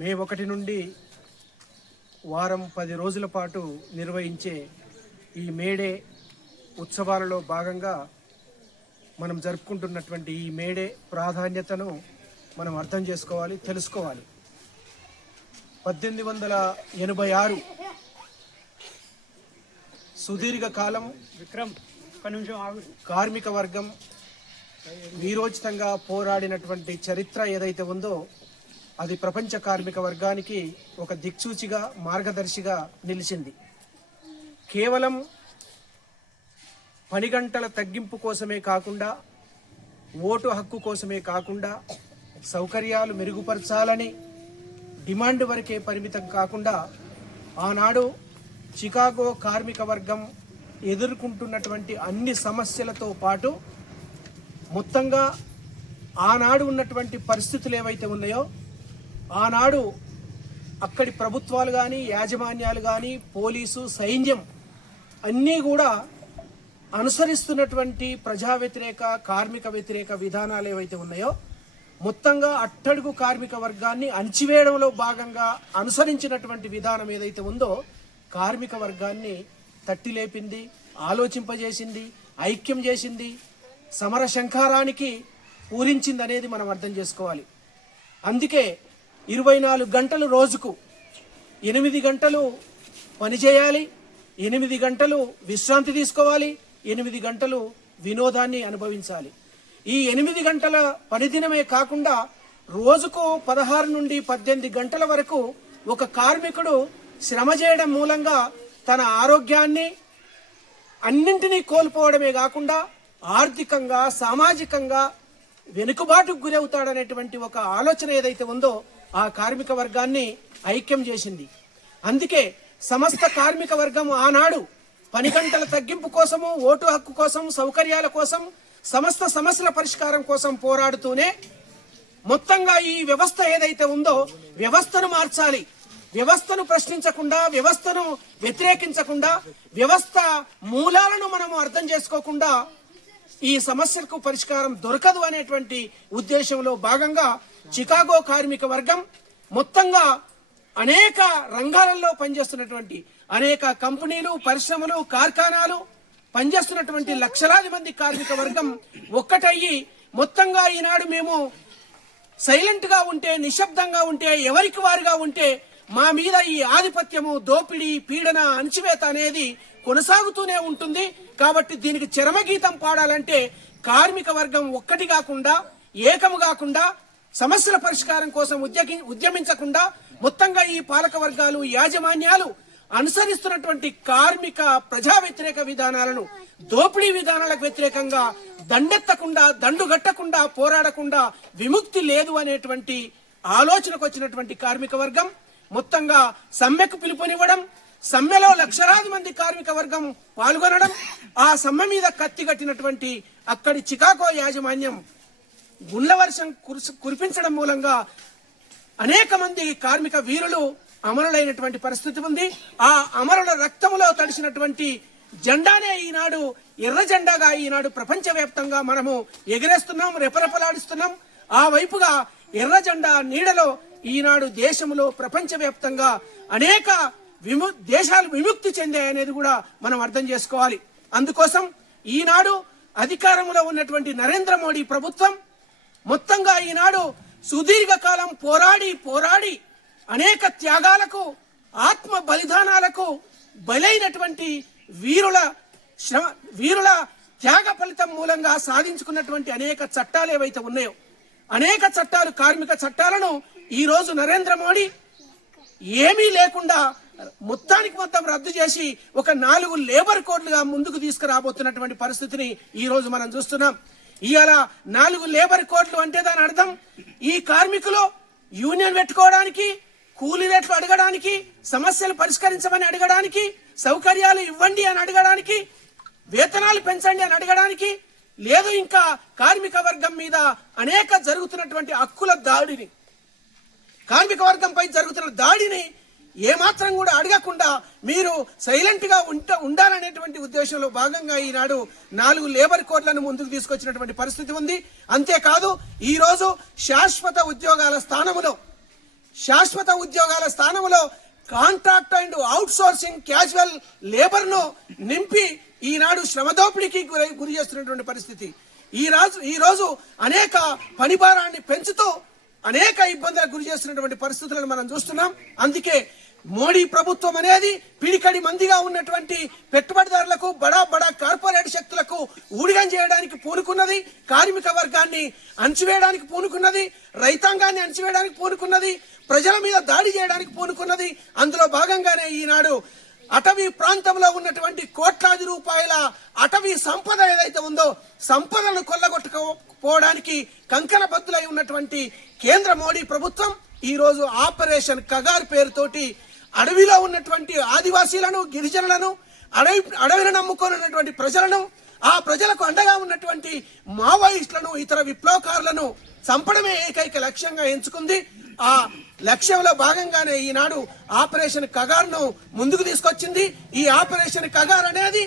మే 1 నుండి వారం 10 రోజుల పాటు నిర్వహించే ఈ మేడే ఉత్సవాలలో భాగంగా మనం జరుపుకుంటున్నటువంటి ఈ మేడే ప్రాధాన్యతను మనం అర్థం చేసుకోవాలి, తెలుసుకోవాలి. 1886 సుదీర్ఘ కాలం కార్మిక వర్గం వీరోచితంగా పోరాడినటువంటి చరిత్ర ఏదైతే ఉందో అది ప్రపంచ కార్మిక వర్గానికి ఒక దిక్సూచిగా, మార్గదర్శిగా నిలిచింది. కేవలం పని గంటల తగ్గింపు కోసమే కాకుండా, ఓటు హక్కు కోసమే కాకుండా, సౌకర్యాలు మెరుగుపరచాలని డిమాండ్ వరకే పరిమితం కాకుండా, ఆనాడు చికాగో కార్మిక వర్గం ఎదుర్కొంటున్నటువంటి అన్ని సమస్యలతో పాటు మొత్తంగా ఆనాడు ఉన్నటువంటి పరిస్థితులు ఏవైతే ఉన్నాయో, ఆనాడు అక్కడి ప్రభుత్వాలు కానీ, యాజమాన్యాలు కానీ, పోలీసు, సైన్యం అన్నీ కూడా అనుసరిస్తున్నటువంటి ప్రజా వ్యతిరేక, కార్మిక వ్యతిరేక విధానాలు ఏవైతే ఉన్నాయో, మొత్తంగా అట్టడుగు కార్మిక వర్గాన్ని అణిచివేయడంలో భాగంగా అనుసరించినటువంటి విధానం ఏదైతే ఉందో కార్మిక వర్గాన్ని తట్టిలేపింది, ఆలోచింపజేసింది, ఐక్యం చేసింది, సమర శంఖారానికి పూరించింది అనేది మనం అర్థం చేసుకోవాలి. అందుకే 24 గంటలు రోజుకు 8 గంటలు పనిచేయాలి, 8 గంటలు విశ్రాంతి తీసుకోవాలి, 8 గంటలు వినోదాన్ని అనుభవించాలి. ఈ 8 గంటల పనిదినమే కాకుండా రోజుకు 16 నుండి 18 గంటల వరకు ఒక కార్మికుడు శ్రమ చేయడం మూలంగా తన ఆరోగ్యాన్ని అన్నింటినీ కోల్పోవడమే కాకుండా ఆర్థికంగా, సామాజికంగా వెనుకబాటుకు గురవుతాడనేటువంటి ఒక ఆలోచన ఏదైతే ఉందో ఆ కార్మిక వర్గాన్ని ఐక్యం చేసింది. అందుకే సమస్త కార్మిక వర్గం ఆనాడు పని గంటల తగ్గింపు కోసము, ఓటు హక్కు కోసం, సౌకర్యాల కోసం, సమస్త సమస్యల పరిష్కారం కోసం పోరాడుతూనే మొత్తంగా ఈ వ్యవస్థ ఏదైతే ఉందో వ్యవస్థను మార్చాలి, వ్యవస్థను ప్రశ్నించకుండా, వ్యవస్థను వ్యతిరేకించకుండా, వ్యవస్థ మూలాలను మనము అర్థం చేసుకోకుండా ఈ సమస్యలకు పరిష్కారం దొరకదు అనేటువంటి ఉద్దేశంలో భాగంగా చికాగో కార్మిక వర్గం మొత్తంగా అనేక రంగాలలో పనిచేస్తున్నటువంటి అనేక కంపెనీలు, పరిశ్రమలు, కార్ఖానాలు పనిచేస్తున్నటువంటి లక్షలాది మంది కార్మిక వర్గం ఒక్కటయ్యి మొత్తంగా ఈనాడు మేము సైలెంట్ గా ఉంటే, నిశ్శబ్దంగా ఉంటే, ఎవరికి వారుగా ఉంటే మా మీద ఈ ఆధిపత్యము, దోపిడీ, పీడన, అణచివేత అనేది కొనసాగుతూనే ఉంటుంది. కాబట్టి దీనికి చరమగీతం పాడాలంటే కార్మిక వర్గం ఒక్కటి కాకుండా, ఏకము కాకుండా, సమస్యల పరిష్కారం కోసం ఉద్యమించకుండా మొత్తంగా ఈ పాలక వర్గాలు, యాజమాన్యాలు అనుసరిస్తున్నటువంటి కార్మిక ప్రజా వ్యతిరేక విధానాలను, దోపిడీ విధానాలకు వ్యతిరేకంగా దండెత్తకుండా, దండుగట్టకుండా, పోరాడకుండా విముక్తి లేదు అనేటువంటి ఆలోచనకు వచ్చినటువంటి కార్మిక వర్గం మొత్తంగా సమ్మెకు పిలుపునివ్వడం, సమ్మెలో లక్షలాది మంది కార్మిక వర్గం పాల్గొనడం, ఆ సమ్మె మీద కత్తి కట్టినటువంటి అక్కడి చికాగో యాజమాన్యం గుండ్ల వర్షం కురిపించడం మూలంగా అనేక మంది కార్మిక వీరులు అమరులైనటువంటి పరిస్థితి ఉంది. ఆ అమరుల రక్తంలో తడిసినటువంటి జెండానే ఈనాడు ఎర్ర జెండాగా ఈనాడు ప్రపంచవ్యాప్తంగా మనము ఎగిరేస్తున్నాం, రెపరెపలాడిస్తున్నాం. ఆ వైపుగా ఎర్ర జెండా నీడలో ఈనాడు దేశంలో ప్రపంచవ్యాప్తంగా అనేక దేశాలు విముక్తి చెందాయనేది కూడా మనం అర్థం చేసుకోవాలి. అందుకోసం ఈనాడు అధికారంలో ఉన్నటువంటి నరేంద్ర మోడీ ప్రభుత్వం మొత్తంగా ఈనాడు సుదీర్ఘకాలం పోరాడి అనేక త్యాగాలకు, ఆత్మ బలిదానాలకు బలైనటువంటి వీరుల త్యాగ ఫలితం మూలంగా సాధించుకున్నటువంటి అనేక చట్టాలు ఏవైతే ఉన్నాయో, అనేక చట్టాలు, కార్మిక చట్టాలను ఈ రోజు నరేంద్ర మోడీ ఏమీ లేకుండా మొత్తానికి మొత్తం రద్దు చేసి ఒక 4 లేబర్ కోడ్లుగా ముందుకు తీసుకురాబోతున్నటువంటి పరిస్థితిని ఈ రోజు మనం చూస్తున్నాం. ఇవాళ 4 లేబర్ కోడ్లు అంటే దాని అర్థం ఈ కార్మికులు యూనియన్ పెట్టుకోవడానికి, కూలీ రేట్లు అడగడానికి, సమస్యలు పరిష్కరించమని అడగడానికి, సౌకర్యాలు ఇవ్వండి అని అడగడానికి, వేతనాలు పెంచండి అని అడగడానికి, లేదు ఇంకా కార్మిక వర్గం మీద అనేక జరుగుతున్నటువంటి హక్కుల దాడిని, కార్మిక వర్గంపై జరుగుతున్న దాడిని ఏమాత్రం కూడా అడగకుండా మీరు సైలెంట్ గా ఉండాలనేటువంటి ఉద్దేశంలో భాగంగా ఈనాడు 4 లేబర్ కోడ్లను ముందుకు తీసుకొచ్చినటువంటి పరిస్థితి ఉంది. అంతేకాదు ఈ రోజు శాశ్వత ఉద్యోగాల స్థానంలో శాశ్వత ఉద్యోగాల స్థానంలో contract and out sourcing casual labour ను నింపి ఈనాడు శ్రమదోపిడికి గురి చేస్తున్నటువంటి పరిస్థితి. ఈ రోజు అనేక పనిభారాన్ని పెంచుతూ అనేక ఇబ్బందులకు గురి చేస్తున్నటువంటి పరిస్థితులను మనం చూస్తున్నాం. అందుకే మోడీ ప్రభుత్వం అనేది పిడికడి మందిగా ఉన్నటువంటి పెట్టుబడిదారులకు బడా కార్పొరేట్ శక్తులకు ఊడిగం చేయడానికి పూనుకున్నది, కార్మిక వర్గాన్ని అణచివేయడానికి పూనుకున్నది, రైతాంగాన్ని అణచివేయడానికి పూనుకున్నది, ప్రజల మీద దాడి చేయడానికి పూనుకున్నది. అందులో భాగంగానే ఈనాడు అటవీ ప్రాంతంలో ఉన్నటువంటి కోట్లాది రూపాయల అటవీ సంపద ఏదైతే ఉందో సంపదను కొల్లగొట్టుకోవడానికి కంకణబద్దులై ఉన్నటువంటి కేంద్ర మోడీ ప్రభుత్వం ఈ రోజు ఆపరేషన్ కగార్ పేరుతోటి అడవిలో ఉన్నటువంటి ఆదివాసీలను, గిరిజనులను, అడవిని నమ్ముకున్నటువంటి ప్రజలను, ఆ ప్రజలకు అండగా ఉన్నటువంటి మావోయిస్టులను, ఇతర విప్లవకారులను చంపడమే ఏకైక లక్ష్యంగా ఎంచుకుంది. ఆ లక్ష్యంలో భాగంగానే ఈనాడు ఆపరేషన్ కగార్ను ముందుకు తీసుకొచ్చింది. ఈ ఆపరేషన్ కగార్ అనేది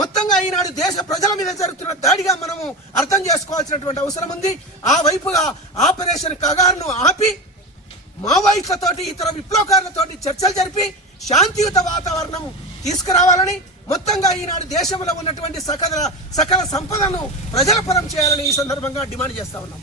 మొత్తంగా ఈనాడు దేశ ప్రజల మీద జరుగుతున్న దాడిగా మనము అర్థం చేసుకోవాల్సినటువంటి అవసరం ఉంది. ఆ వైపుగా ఆపరేషన్ కగార్ను ఆపి మావోయిస్టులతోటి, ఇతర విప్లవకారులతోటి చర్చలు జరిపి శాంతియుత వాతావరణం తీసుకురావాలని, మొత్తంగా ఈనాడు దేశంలో ఉన్నటువంటి సకల సంపదను ప్రజల పరం చేయాలని ఈ సందర్భంగా డిమాండ్ చేస్తా ఉన్నాం.